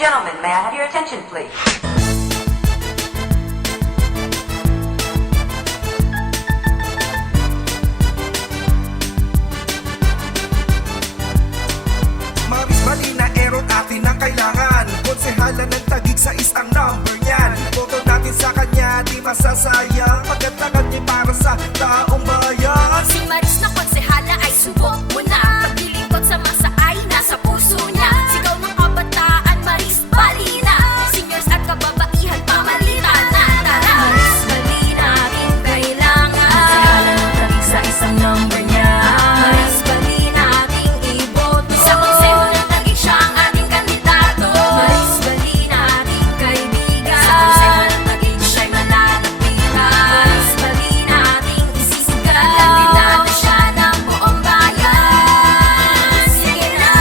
gentlemen, may I have your attention, please? Maris Balina, Aaron, atin ang kailangan. Konsehala ng Taguig sa ang number niyan. Boto natin sa kanya, di masasayang. Pagkatagan niya para sa taong bayan. Si Maris na konsehala ay subok mo na. Paglilingkod sa masa ay nasa puso niya. Sigaw ng kabataan, Maris Balina. Seniors at kababaihan, pamalitan na. Tara! Maris Balina, ating kailangan. Konsehala ng Taguig sa isang number niya. Maris Balina, ating iboto. Sa konseho ng Taguig, siya ang ating kandidato. Maris Balina, ating kaibigan. Sa konseho ng Taguig, siya'y malalapitan. Maris Balina, ating isisigan. Kandidato siya ng buong bayan. Sige na!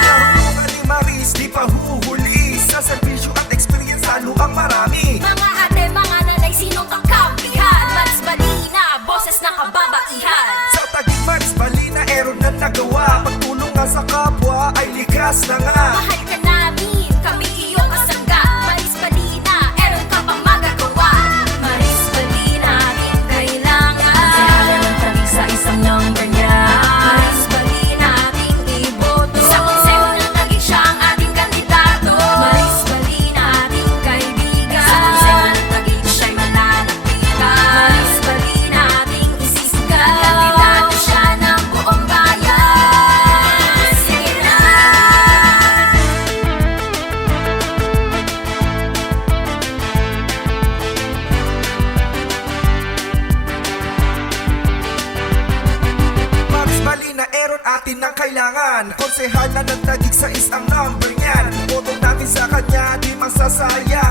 Karunungan ni Maris, di pa huhuli. Sa serbisyo at experience, lalo ang marami. Mga ate, mga nanay, sinong kakampihan? Maris Balina, boses ng kababaihan. Sa Taguig, Maris Balina, Aaron na nagawa. Pagtulong nga sa kapwa ay likas na nga. Mahal ka namin, kami iyong kasangga. Maris Balina, eron ka pang magagawa. Maris Balina, ating kailangan. Konsehala ng Taguig sa isang number niya. Maris Balina, ating iboto. Sa konseho ng Taguig, siya ang ating kandidato. Maris Balina, ating kaibigan. Sa konseho ng Taguig, siya'y malalapitan. Maris Balina, ating isisigan. Kandidato siya ng buong bayan. Sige na! Maris Balina, Aaron, atin ang kailangan. Konsehala ng Taguig sa ang number niyan. Boto natin sa kanya, di masasaya.